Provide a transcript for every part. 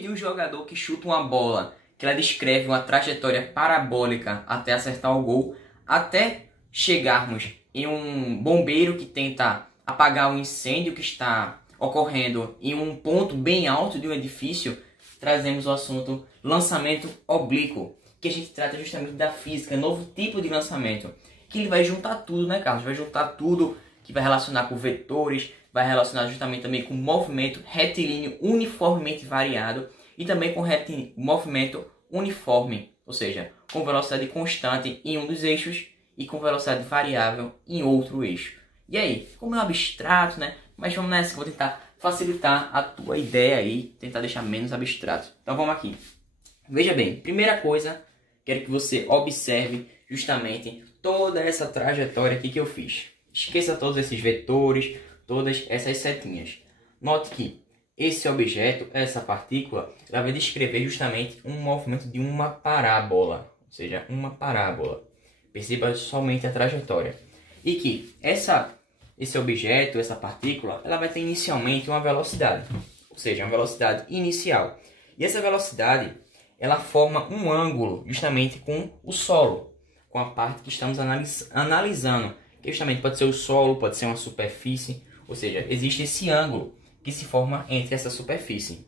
De um jogador que chuta uma bola, que ela descreve uma trajetória parabólica até acertar o gol, até chegarmos em um bombeiro que tenta apagar um incêndio que está ocorrendo em um ponto bem alto de um edifício, trazemos o assunto lançamento oblíquo, que a gente trata justamente da física, novo tipo de lançamento, que ele vai juntar tudo, né, Carlos? Vai juntar tudo que vai relacionar com vetores, vai relacionar justamente também com movimento retilíneo uniformemente variado e também com movimento uniforme, ou seja, com velocidade constante em um dos eixos e com velocidade variável em outro eixo. E aí, como é um abstrato, né? Mas vamos nessa, que eu vou tentar facilitar a tua ideia aí, tentar deixar menos abstrato. Então vamos aqui. Veja bem, primeira coisa, quero que você observe justamente toda essa trajetória aqui que eu fiz. Esqueça todos esses vetores, todas essas setinhas. Note que esse objeto, essa partícula, ela vai descrever justamente um movimento de uma parábola, ou seja, uma parábola. Perceba somente a trajetória. E que esse objeto, essa partícula, ela vai ter inicialmente uma velocidade, ou seja, uma velocidade inicial. E essa velocidade, ela forma um ângulo justamente com o solo, com a parte que estamos analisando, que justamente pode ser o solo, pode ser uma superfície, ou seja, existe esse ângulo que se forma entre essa superfície.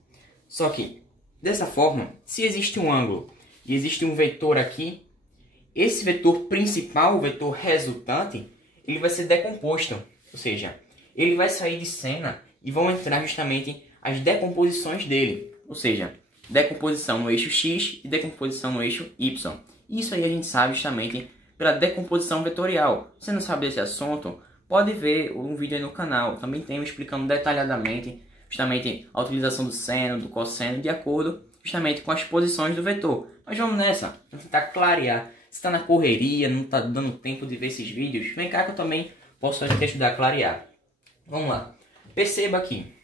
Só que, dessa forma, se existe um ângulo e existe um vetor aqui, esse vetor principal, o vetor resultante, ele vai ser decomposto, ou seja, ele vai sair de cena e vão entrar justamente as decomposições dele, ou seja, decomposição no eixo X e decomposição no eixo Y. Isso aí a gente sabe justamente pela decomposição vetorial. Se você não sabe desse assunto, pode ver um vídeo aí no canal. Também tem explicando detalhadamente justamente a utilização do seno, do cosseno, de acordo justamente com as posições do vetor. Mas vamos nessa, vamos tentar clarear. Se está na correria, não está dando tempo de ver esses vídeos, vem cá que eu também posso te ajudar a clarear. Vamos lá. Perceba aqui.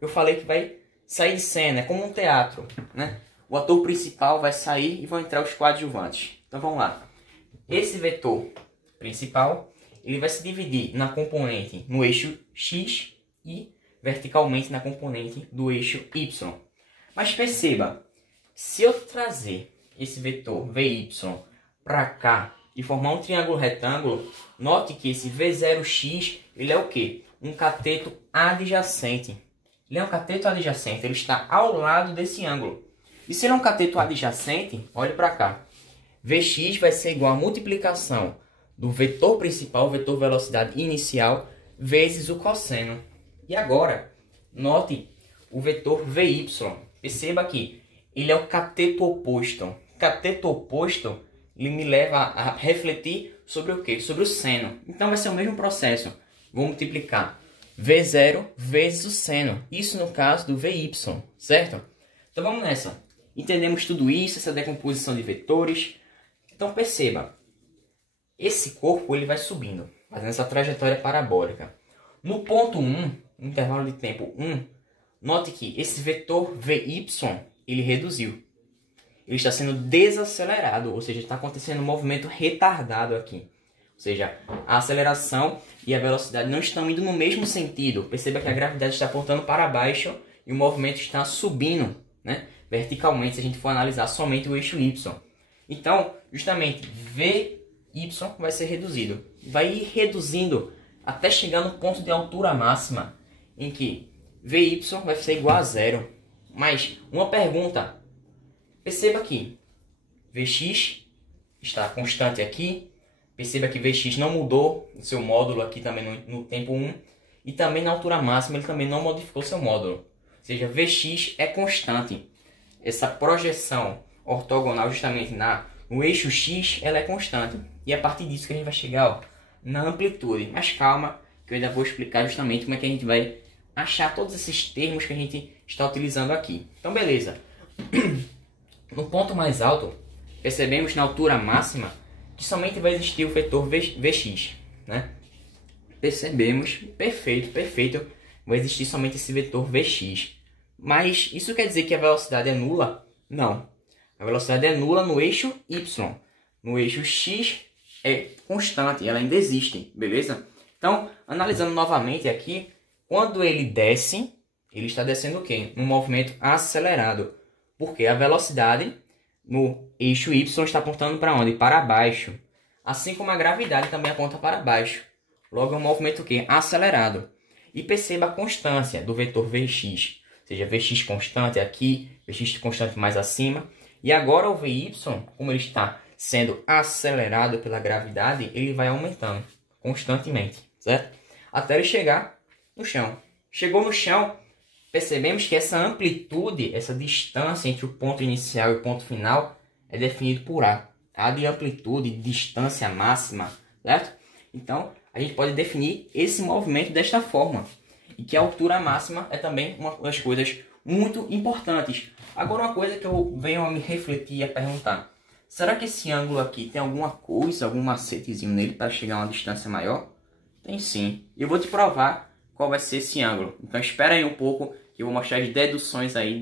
Eu falei que vai sair de cena, é como um teatro, né? O ator principal vai sair e vão entrar os coadjuvantes. Então vamos lá. Esse vetor principal, ele vai se dividir na componente no eixo X e verticalmente na componente do eixo Y. Mas perceba, se eu trazer esse vetor VY para cá e formar um triângulo retângulo, note que esse V0x, ele é o quê? Um cateto adjacente. Ele é um cateto adjacente, ele está ao lado desse ângulo. E se ele é um cateto adjacente, olhe para cá. Vx vai ser igual a multiplicação do vetor principal, vetor velocidade inicial, vezes o cosseno. E agora, note o vetor Vy. Perceba que ele é o cateto oposto. Cateto oposto, ele me leva a refletir sobre o quê? Sobre o seno. Então vai ser o mesmo processo. Vou multiplicar V0 vezes o seno. Isso no caso do Vy, certo? Então vamos nessa. Entendemos tudo isso, essa decomposição de vetores. Então perceba, esse corpo ele vai subindo, fazendo essa trajetória parabólica. No ponto 1, no intervalo de tempo 1, note que esse vetor Vy, ele reduziu. Ele está sendo desacelerado, ou seja, está acontecendo um movimento retardado aqui. Ou seja, a aceleração e a velocidade não estão indo no mesmo sentido. Perceba que a gravidade está apontando para baixo e o movimento está subindo, né, verticalmente, se a gente for analisar somente o eixo Y. Então, justamente, Vy vai ser reduzido. Vai ir reduzindo até chegar no ponto de altura máxima, em que Vy vai ser igual a zero. Mas, uma pergunta. Perceba que Vx está constante aqui. Perceba que Vx não mudou o seu módulo aqui também no tempo 1. E também na altura máxima ele também não modificou seu módulo. Ou seja, Vx é constante. Essa projeção ortogonal justamente no eixo X, ela é constante. E a partir disso que a gente vai chegar, ó, na amplitude. Mas calma, que eu ainda vou explicar justamente como é que a gente vai achar todos esses termos que a gente está utilizando aqui. Então, beleza. No ponto mais alto, percebemos na altura máxima que somente vai existir o vetor Vx, né? Percebemos, perfeito, vai existir somente esse vetor Vx. Mas isso quer dizer que a velocidade é nula? Não. A velocidade é nula no eixo Y. No eixo X é constante, ela ainda existe, beleza? Então, analisando novamente aqui, quando ele desce, ele está descendo o quê? Um movimento acelerado. Porque a velocidade no eixo Y está apontando para onde? Para baixo. Assim como a gravidade também aponta para baixo. Logo é um movimento o quê? Acelerado. E perceba a constância do vetor Vx. Ou seja, Vx constante aqui, Vx constante mais acima. E agora o Vy, como ele está sendo acelerado pela gravidade, ele vai aumentando constantemente, certo? Até ele chegar no chão. Chegou no chão, percebemos que essa amplitude, essa distância entre o ponto inicial e o ponto final é definido por A. A de amplitude, distância máxima, certo? Então, a gente pode definir esse movimento desta forma. E que a altura máxima é também uma das coisas muito importantes. Agora, uma coisa que eu venho a me refletir e a perguntar. Será que esse ângulo aqui tem alguma coisa, algum macetezinho nele para chegar a uma distância maior? Tem sim. E eu vou te provar qual vai ser esse ângulo. Então espera aí um pouco que eu vou mostrar as deduções aí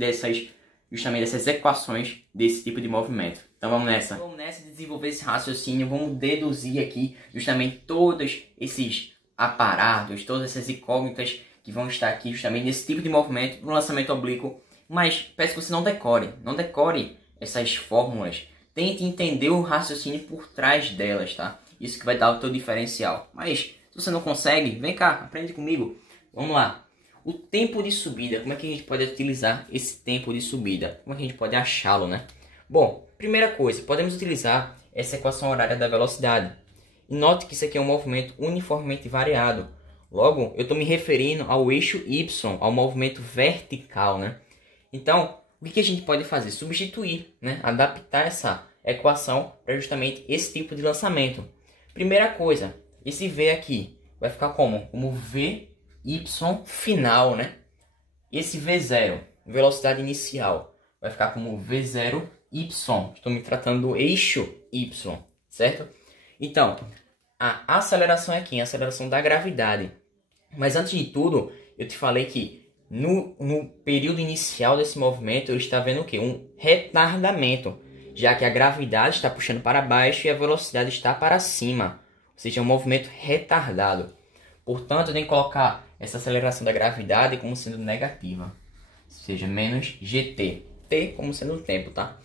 justamente dessas equações desse tipo de movimento. Então vamos nessa. Vamos nessa desenvolver esse raciocínio, vamos deduzir aqui justamente todos esses aparatos, todas essas incógnitas que vão estar aqui justamente nesse tipo de movimento no lançamento oblíquo. Mas peço que você não decore essas fórmulas. Tente entender o raciocínio por trás delas, tá? Isso que vai dar o teu diferencial. Mas se você não consegue, vem cá, aprende comigo. Vamos lá. O tempo de subida, como é que a gente pode utilizar esse tempo de subida? Como é que a gente pode achá-lo, né? Bom, primeira coisa, podemos utilizar essa equação horária da velocidade. E note que isso aqui é um movimento uniformemente variado. Logo, eu estou me referindo ao eixo Y, ao movimento vertical, né? Então, o que a gente pode fazer? Substituir, né? Adaptar essa equação para justamente esse tipo de lançamento. Primeira coisa, esse V aqui vai ficar como? Como VY final, né? Esse V0, velocidade inicial, vai ficar como V0Y. Estou me tratando do eixo Y, certo? Então, a aceleração é aqui, a aceleração da gravidade. Mas antes de tudo, eu te falei que no período inicial desse movimento, eu estava vendo o quê? Um retardamento, já que a gravidade está puxando para baixo e a velocidade está para cima. Ou seja, é um movimento retardado. Portanto, eu tenho que colocar essa aceleração da gravidade como sendo negativa. Ou seja, menos gt. T como sendo o tempo, tá?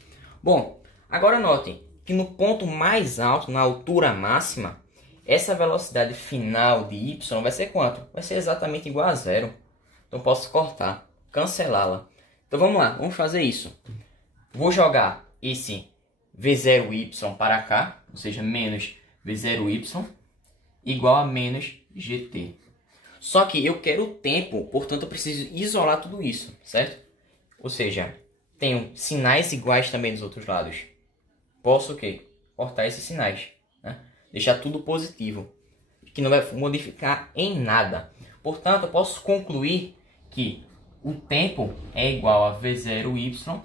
Bom, agora notem que no ponto mais alto, na altura máxima, essa velocidade final de y vai ser quanto? Vai ser exatamente igual a zero. Então posso cortar, cancelá-la. Então vamos lá, vamos fazer isso. Vou jogar esse V0y para cá, ou seja, menos V0y, igual a menos gt. Só que eu quero o tempo, portanto eu preciso isolar tudo isso, certo? Ou seja, tenho sinais iguais também dos outros lados. Posso o quê? Cortar esses sinais, né? Deixar tudo positivo, que não vai modificar em nada. Portanto, eu posso concluir que o tempo é igual a V0y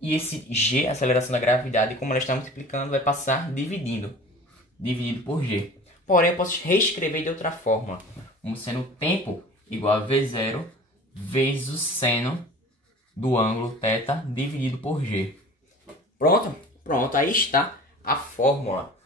e esse g, a aceleração da gravidade, como ela está multiplicando, vai passar dividido por g. Porém, eu posso reescrever de outra forma, como sendo o tempo igual a V0 vezes o seno do ângulo θ dividido por g. Pronto? Pronto, aí está a fórmula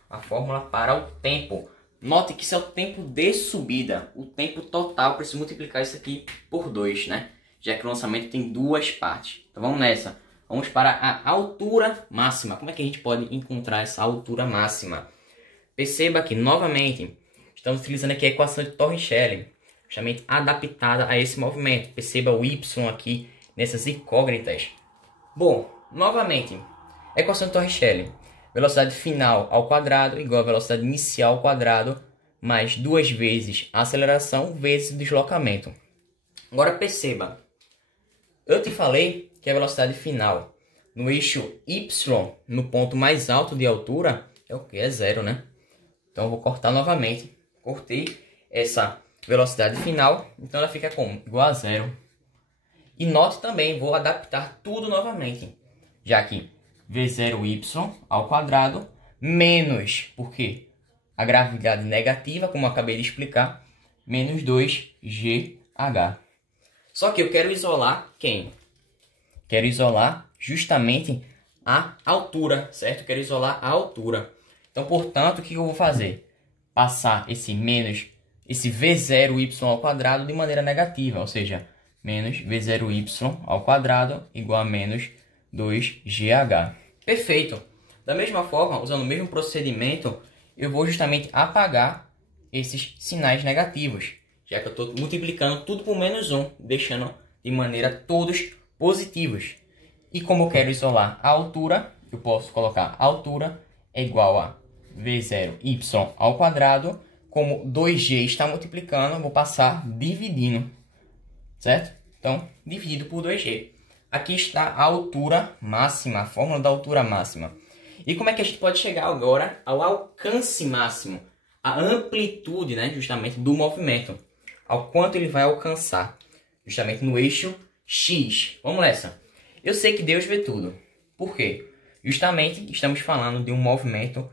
para o tempo. Note que isso é o tempo de subida, o tempo total. Preciso multiplicar isso aqui por 2, né? Já que o lançamento tem duas partes. Então vamos nessa. Vamos para a altura máxima. Como é que a gente pode encontrar essa altura máxima? Perceba que, novamente, estamos utilizando aqui a equação de Torricelli, justamente adaptada a esse movimento. Perceba o y aqui nessas incógnitas. Bom, novamente, equação de Torricelli. Velocidade final ao quadrado igual a velocidade inicial ao quadrado mais 2 vezes a aceleração vezes o deslocamento. Agora perceba, eu te falei que a velocidade final no eixo Y, no ponto mais alto de altura, é o que? É zero, né? Então eu vou cortar novamente. Cortei essa velocidade final, então ela fica como? Igual a zero. E note também, vou adaptar tudo novamente, já que V0y ao quadrado menos, porque a gravidade negativa, como eu acabei de explicar, menos 2GH. Só que eu quero isolar quem? Quero isolar justamente a altura, certo? Quero isolar a altura. Então, portanto, o que eu vou fazer? Passar esse menos, esse V0y ao quadrado de maneira negativa, ou seja, menos V0y ao quadrado igual a menos 2GH. Perfeito! Da mesma forma, usando o mesmo procedimento, eu vou justamente apagar esses sinais negativos, já que eu estou multiplicando tudo por menos 1, deixando de maneira todos positivos. E como eu quero isolar a altura, eu posso colocar a altura é igual a V0y ao quadrado. Como 2g está multiplicando, eu vou passar dividindo, certo? Então, dividido por 2g. Aqui está a altura máxima, a fórmula da altura máxima. E como é que a gente pode chegar agora ao alcance máximo? A amplitude, né, justamente, do movimento. Ao quanto ele vai alcançar, justamente no eixo x. Vamos nessa. Eu sei que Deus vê tudo. Por quê? Justamente estamos falando de um movimento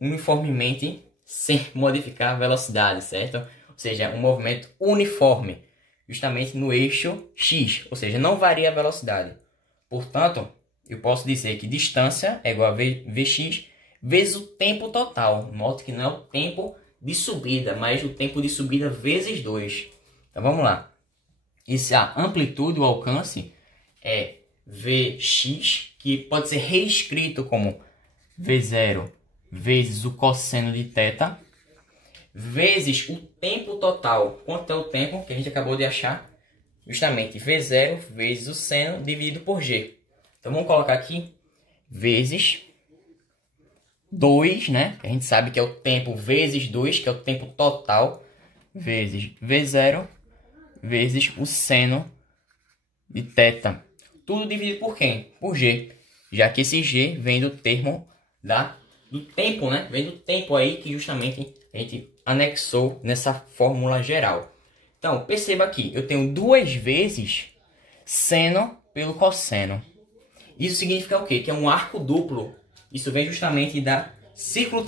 uniformemente sem modificar a velocidade, certo? Ou seja, um movimento uniforme, justamente no eixo x, ou seja, não varia a velocidade. Portanto, eu posso dizer que distância é igual a Vx vezes o tempo total. Note que não é o tempo de subida, mas o tempo de subida vezes 2. Então vamos lá. Essa amplitude, o alcance, é Vx, que pode ser reescrito como V0 vezes o cosseno de θ, vezes o tempo total. Quanto é o tempo que a gente acabou de achar? Justamente V0 vezes o seno dividido por g. Então vamos colocar aqui vezes 2, né? A gente sabe que é o tempo vezes 2, que é o tempo total, vezes V0 vezes o seno de θ. Tudo dividido por quem? Por g. Já que esse g vem do termo do tempo, né? Vem do tempo aí que justamente a gente anexou nessa fórmula geral. Então, perceba aqui, eu tenho duas vezes seno pelo cosseno. Isso significa o quê? Que é um arco duplo. Isso vem justamente da círculo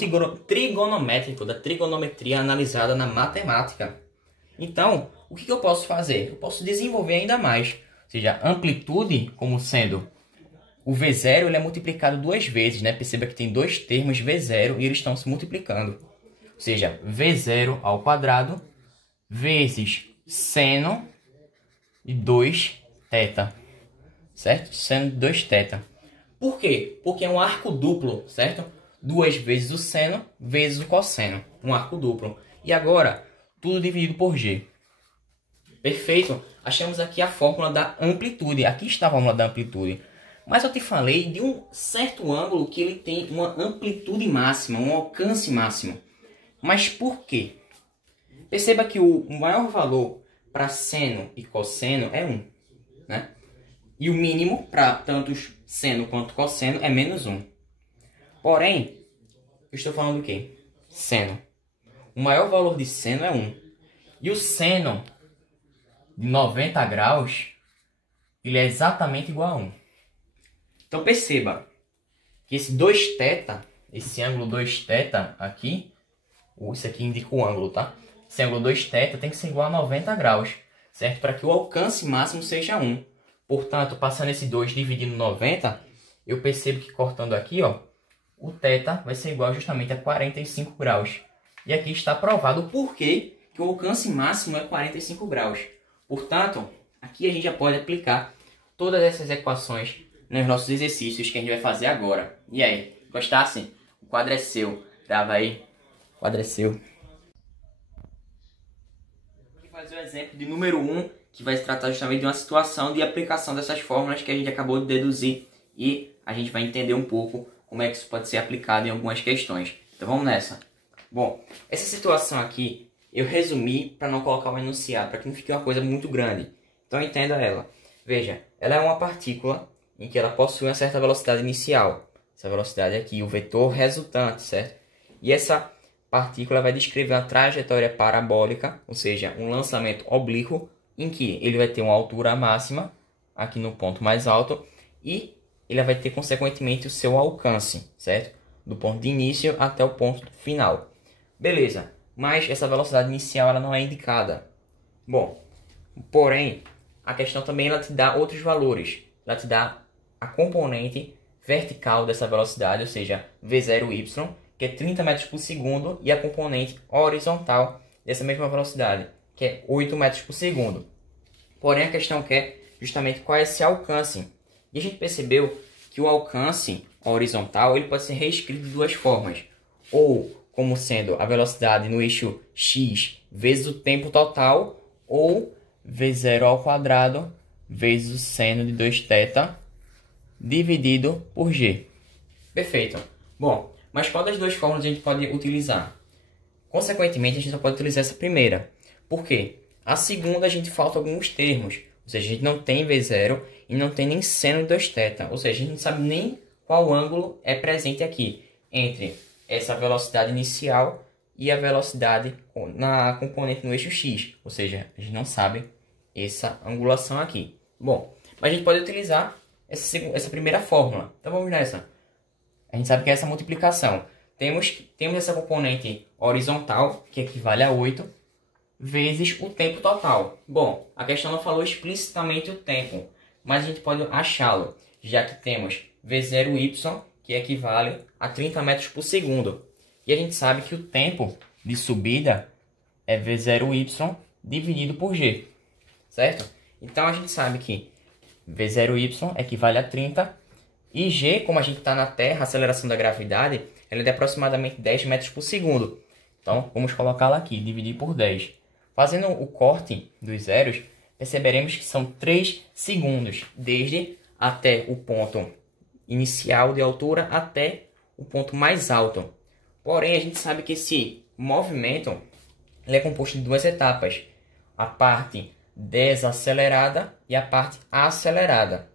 trigonométrico, da trigonometria analisada na matemática. Então, o que eu posso fazer? Eu posso desenvolver ainda mais. Ou seja, amplitude como sendo o V0, ele é multiplicado duas vezes, né? Perceba que tem dois termos V0 e eles estão se multiplicando. Ou seja, V0 ao quadrado vezes seno de 2θ. Certo? Seno de 2θ. Por quê? Porque é um arco duplo, certo? Duas vezes o seno vezes o cosseno. Um arco duplo. E agora, tudo dividido por g. Perfeito? Achamos aqui a fórmula da amplitude. Aqui está a fórmula da amplitude. Mas eu te falei de um certo ângulo que ele tem uma amplitude máxima, um alcance máximo. Mas por quê? Perceba que o maior valor para seno e cosseno é 1. Né? E o mínimo para tanto seno quanto cosseno é menos 1. Porém, eu estou falando do quê? Seno. O maior valor de seno é 1. E o seno de 90 graus, ele é exatamente igual a 1. Então perceba que esse 2θ, esse ângulo 2θ aqui, isso aqui indica o ângulo, tá? Esse ângulo 2θ tem que ser igual a 90 graus, certo? Para que o alcance máximo seja 1. Portanto, passando esse 2 dividindo 90, eu percebo que cortando aqui, ó, o θ vai ser igual justamente a 45 graus. E aqui está provado o porquê que o alcance máximo é 45 graus. Portanto, aqui a gente já pode aplicar todas essas equações nos nossos exercícios que a gente vai fazer agora. E aí, gostasse? O quadro é seu. Grava aí. O quadro é seu. Vou fazer o exemplo de número 1, que vai se tratar justamente de uma situação de aplicação dessas fórmulas que a gente acabou de deduzir. E a gente vai entender um pouco como é que isso pode ser aplicado em algumas questões. Então vamos nessa. Bom, essa situação aqui eu resumi para não colocar um enunciado, para que não fique uma coisa muito grande. Então entenda ela. Veja, ela é uma partícula em que ela possui uma certa velocidade inicial. Essa velocidade aqui, o vetor resultante, certo? E essa partícula vai descrever uma trajetória parabólica, ou seja, um lançamento oblíquo, em que ele vai ter uma altura máxima, aqui no ponto mais alto, e ele vai ter, consequentemente, o seu alcance, certo? Do ponto de início até o ponto final. Beleza, mas essa velocidade inicial ela não é indicada. Bom, porém, a questão também ela te dá outros valores. Ela te dá a componente vertical dessa velocidade, ou seja, V0y, que é 30 metros por segundo, e a componente horizontal dessa mesma velocidade, que é 8 metros por segundo. Porém, a questão é justamente qual é esse alcance. E a gente percebeu que o alcance horizontal ele pode ser reescrito de duas formas. Ou como sendo a velocidade no eixo x vezes o tempo total, ou v0 ao quadrado vezes o seno de 2θ dividido por g. Perfeito. Bom, mas qual das duas fórmulas a gente pode utilizar? Consequentemente, a gente só pode utilizar essa primeira. Por quê? A segunda a gente falta alguns termos. Ou seja, a gente não tem v0 e não tem nem seno de 2θ. Ou seja, a gente não sabe nem qual ângulo é presente aqui entre essa velocidade inicial e a velocidade na componente no eixo x. Ou seja, a gente não sabe essa angulação aqui. Bom, mas a gente pode utilizar essa primeira fórmula. Então vamos nessa. A gente sabe que é essa multiplicação. Temos essa componente horizontal, que equivale a 8, vezes o tempo total. Bom, a questão não falou explicitamente o tempo, mas a gente pode achá-lo, já que temos v0y, que equivale a 30 metros por segundo. E a gente sabe que o tempo de subida é v0y dividido por g, certo? Então a gente sabe que v0y equivale a 30, e g, como a gente está na Terra, a aceleração da gravidade, ela é de aproximadamente 10 metros por segundo. Então, vamos colocá-la aqui, dividir por 10. Fazendo o corte dos zeros, perceberemos que são 3 segundos, desde até o ponto inicial de altura até o ponto mais alto. Porém, a gente sabe que esse movimento ele é composto de duas etapas. A parte desacelerada e a parte acelerada.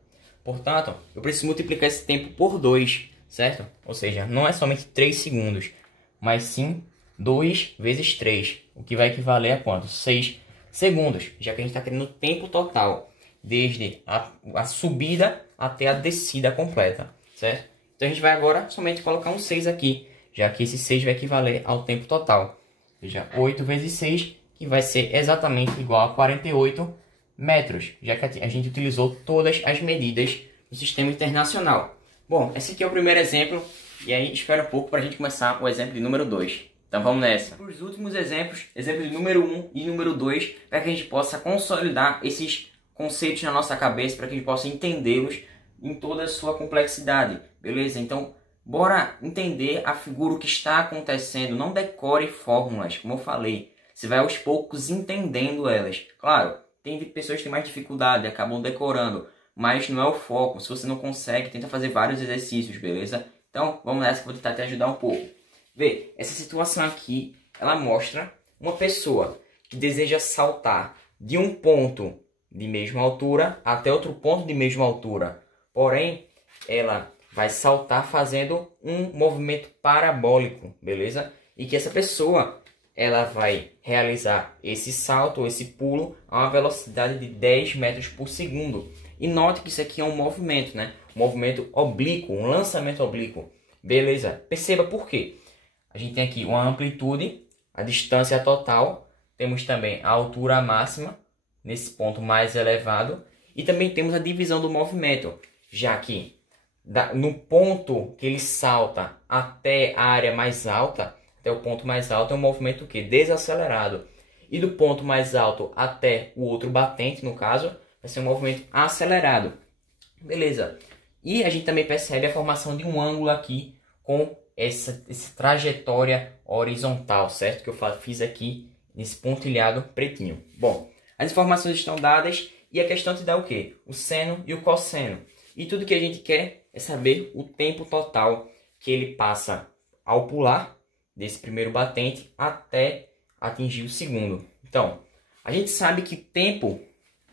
Portanto, eu preciso multiplicar esse tempo por 2, certo? Ou seja, não é somente 3 segundos, mas sim 2 vezes 3, o que vai equivaler a quanto? 6 segundos, já que a gente está querendo o tempo total, desde a subida até a descida completa, certo? Então a gente vai agora somente colocar um 6 aqui, já que esse 6 vai equivaler ao tempo total. Ou seja, 8 vezes 6, que vai ser exatamente igual a 48 metros, já que a gente utilizou todas as medidas do sistema internacional. Bom, esse aqui é o primeiro exemplo, e aí espera um pouco para a gente começar o exemplo de número 2. Então vamos nessa. Para os últimos exemplos, exemplo de número 1 e número 2, para que a gente possa consolidar esses conceitos na nossa cabeça, para que a gente possa entendê-los em toda a sua complexidade, beleza? Então, bora entender a figura, o que está acontecendo. Não decore fórmulas, como eu falei. Você vai aos poucos entendendo elas. Claro, tem pessoas que têm mais dificuldade, acabam decorando, mas não é o foco. Se você não consegue, tenta fazer vários exercícios, beleza? Então, vamos nessa que eu vou tentar te ajudar um pouco. Vê, essa situação aqui, ela mostra uma pessoa que deseja saltar de um ponto de mesma altura até outro ponto de mesma altura. Porém, ela vai saltar fazendo um movimento parabólico, beleza? E que essa pessoa, ela vai realizar esse salto, esse pulo, a uma velocidade de 10 metros por segundo. E note que isso aqui é um movimento, né? Um movimento oblíquo, um lançamento oblíquo. Beleza? Perceba por quê. A gente tem aqui uma amplitude, a distância total. Temos também a altura máxima, nesse ponto mais elevado. E também temos a divisão do movimento, já que no ponto que ele salta até a área mais alta, até o ponto mais alto, é um movimento que desacelerado. E do ponto mais alto até o outro batente, no caso, vai ser um movimento acelerado. Beleza. E a gente também percebe a formação de um ângulo aqui com essa trajetória horizontal, certo? Que eu fiz aqui nesse pontilhado pretinho. Bom, as informações estão dadas e a questão te dá o quê? O seno e o cosseno. E tudo que a gente quer é saber o tempo total que ele passa ao pular desse primeiro batente até atingir o segundo. Então, a gente sabe que tempo,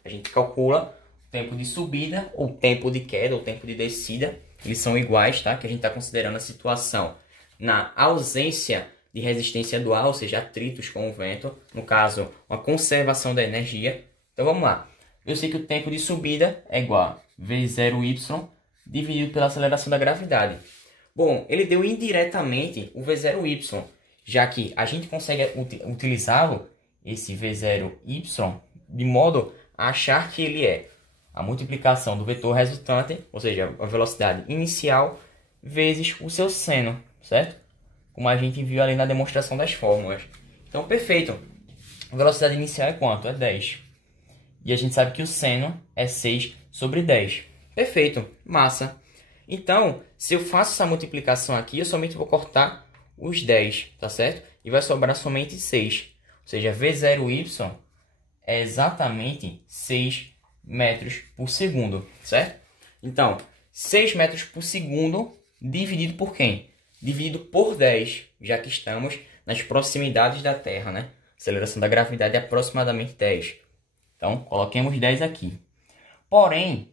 a gente calcula o tempo de subida, ou tempo de queda, ou tempo de descida. Eles são iguais, tá? Que a gente está considerando a situação na ausência de resistência dual, ou seja, atritos com o vento. No caso, uma conservação da energia. Então, vamos lá. Eu sei que o tempo de subida é igual a v0y dividido pela aceleração da gravidade. Bom, ele deu indiretamente o v0y, já que a gente consegue utilizá-lo, esse v0y, de modo a achar que ele é a multiplicação do vetor resultante, ou seja, a velocidade inicial, vezes o seu seno, certo? Como a gente viu ali na demonstração das fórmulas. Então, perfeito. A velocidade inicial é quanto? É 10. E a gente sabe que o seno é 6 sobre 10. Perfeito, massa. Então, se eu faço essa multiplicação aqui, eu somente vou cortar os 10, tá certo? E vai sobrar somente 6. Ou seja, V0y é exatamente 6 metros por segundo, certo? Então, 6 metros por segundo dividido por quem? Dividido por 10, já que estamos nas proximidades da Terra, né? A aceleração da gravidade é aproximadamente 10. Então, coloquemos 10 aqui. Porém,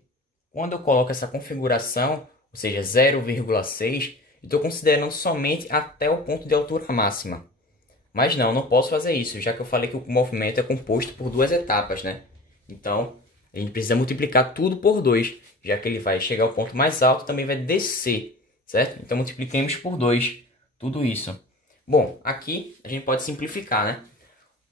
quando eu coloco essa configuração, ou seja, 0,6, eu estou considerando somente até o ponto de altura máxima. Mas não posso fazer isso, já que eu falei que o movimento é composto por duas etapas, né? Então, a gente precisa multiplicar tudo por 2, já que ele vai chegar ao ponto mais alto e também vai descer, certo? Então, multipliquemos por 2 tudo isso. Bom, aqui a gente pode simplificar, né?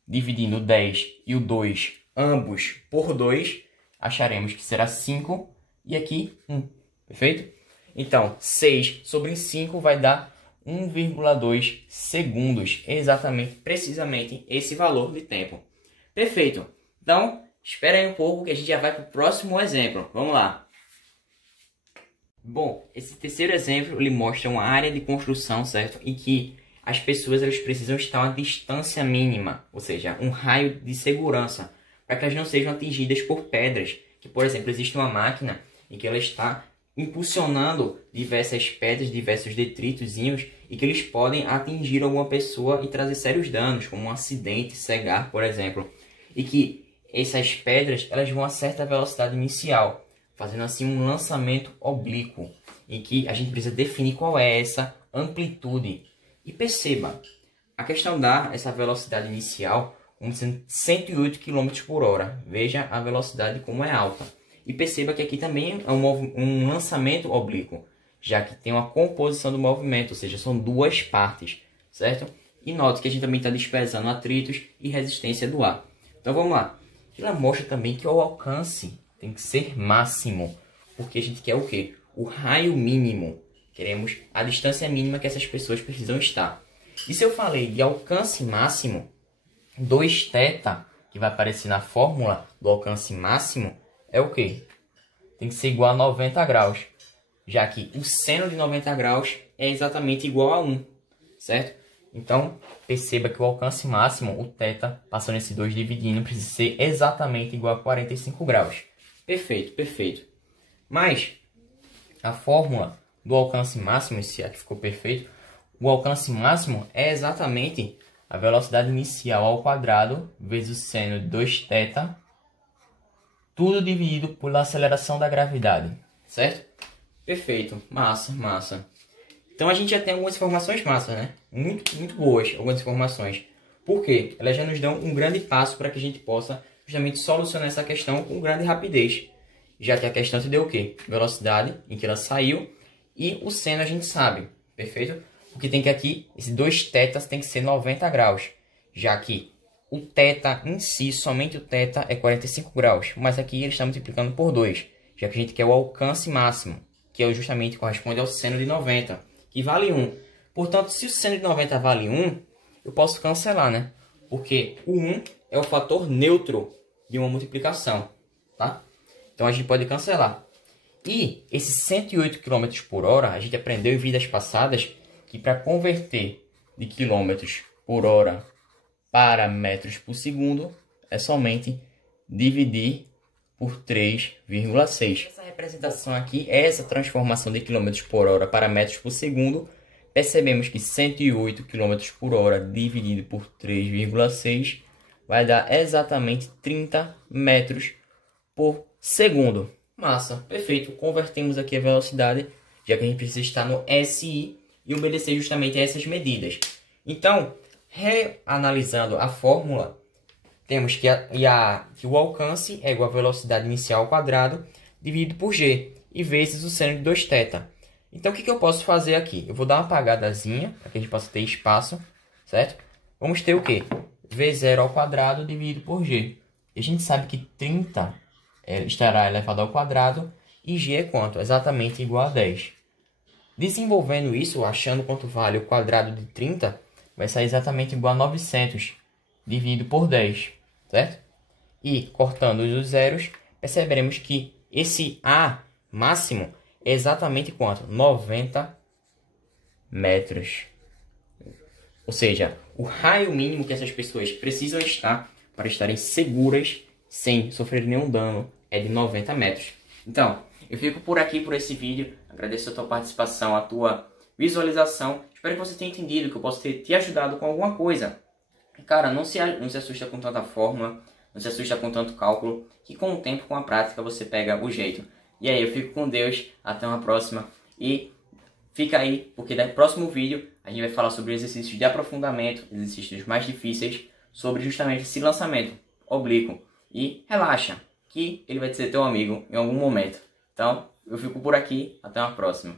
Dividindo o 10 e o 2, ambos por 2, acharemos que será 5 e aqui 1, perfeito? Então, 6 sobre 5 vai dar 1,2 segundos, exatamente, precisamente esse valor de tempo. Perfeito. Então, espera aí um pouco que a gente já vai para o próximo exemplo. Vamos lá. Bom, esse terceiro exemplo ele mostra uma área de construção, certo? Em que as pessoas elas precisam estar a uma distância mínima, ou seja, um raio de segurança, para que elas não sejam atingidas por pedras. Que, por exemplo, existe uma máquina em que ela está impulsionando diversas pedras, diversos detritozinhos, e que eles podem atingir alguma pessoa e trazer sérios danos, como um acidente, cegar, por exemplo. E que essas pedras elas vão a certa velocidade inicial, fazendo assim um lançamento oblíquo, em que a gente precisa definir qual é essa amplitude. E perceba, a questão dá essa velocidade inicial como sendo 108 km por hora. Veja a velocidade como é alta. E perceba que aqui também é um lançamento oblíquo, já que tem uma composição do movimento, ou seja, são duas partes, certo? E note que a gente também está dispersando atritos e resistência do ar. Então vamos lá. Ela mostra também que o alcance tem que ser máximo, porque a gente quer o quê? O raio mínimo. Queremos a distância mínima que essas pessoas precisam estar. E se eu falei de alcance máximo, 2θ, que vai aparecer na fórmula do alcance máximo, é o quê? Tem que ser igual a 90 graus, já que o seno de 90 graus é exatamente igual a 1, certo? Então, perceba que o alcance máximo, o θ, passando esses dois dividindo, precisa ser exatamente igual a 45 graus. Perfeito, perfeito. Mas, a fórmula do alcance máximo, esse aqui ficou perfeito, o alcance máximo é exatamente a velocidade inicial ao quadrado vezes o seno de 2θ, tudo dividido pela aceleração da gravidade, certo? Perfeito, massa, massa. Então a gente já tem algumas informações massas, né? Muito boas, algumas informações. Por quê? Elas já nos dão um grande passo para que a gente possa justamente solucionar essa questão com grande rapidez. Já que a questão te deu o quê? Velocidade em que ela saiu e o seno a gente sabe, perfeito? O que tem que aqui, esses 2θ tem que ser 90 graus, já que o θ em si, somente o θ é 45 graus, mas aqui ele está multiplicando por 2, já que a gente quer o alcance máximo, que é justamente corresponde ao seno de 90, que vale 1. Portanto, se o seno de 90 vale 1, eu posso cancelar, né? Porque o 1 é o fator neutro de uma multiplicação, tá? Então a gente pode cancelar. E esses 108 km por hora, a gente aprendeu em vidas passadas que para converter de km por hora para metros por segundo, é somente dividir por 3,6. Essa representação aqui, essa transformação de km por hora para metros por segundo, percebemos que 108 km por hora dividido por 3,6 vai dar exatamente 30 metros por segundo. Massa, perfeito. Convertemos aqui a velocidade, já que a gente precisa estar no SI e obedecer justamente a essas medidas. Então, reanalisando a fórmula, temos que o alcance é igual à velocidade inicial ao quadrado dividido por g e vezes o seno de 2θ. Então, o que eu posso fazer aqui? Eu vou dar uma apagadazinha para que a gente possa ter espaço, certo? Vamos ter o quê? V0 ao quadrado dividido por g. E a gente sabe que 30 estará elevado ao quadrado e g é quanto? Exatamente igual a 10. Desenvolvendo isso, achando quanto vale o quadrado de 30, vai sair exatamente igual a 900 dividido por 10, certo? e cortando os zeros, perceberemos que esse A máximo é exatamente quanto? 90 metros. Ou seja, o raio mínimo que essas pessoas precisam estar para estarem seguras sem sofrer nenhum dano é de 90 metros. Então, eu fico por aqui por esse vídeo. Agradeço a tua participação, a tua visualização. Espero que você tenha entendido, que eu possa ter te ajudado com alguma coisa. Cara, não se assusta com tanta fórmula, não se assusta com tanto cálculo, que com o tempo, com a prática, você pega o jeito. E aí, eu fico com Deus, até uma próxima e fica aí, porque no próximo vídeo a gente vai falar sobre exercícios de aprofundamento, exercícios mais difíceis, sobre justamente esse lançamento oblíquo. E relaxa, que ele vai ser teu amigo em algum momento. Então, eu fico por aqui, até uma próxima.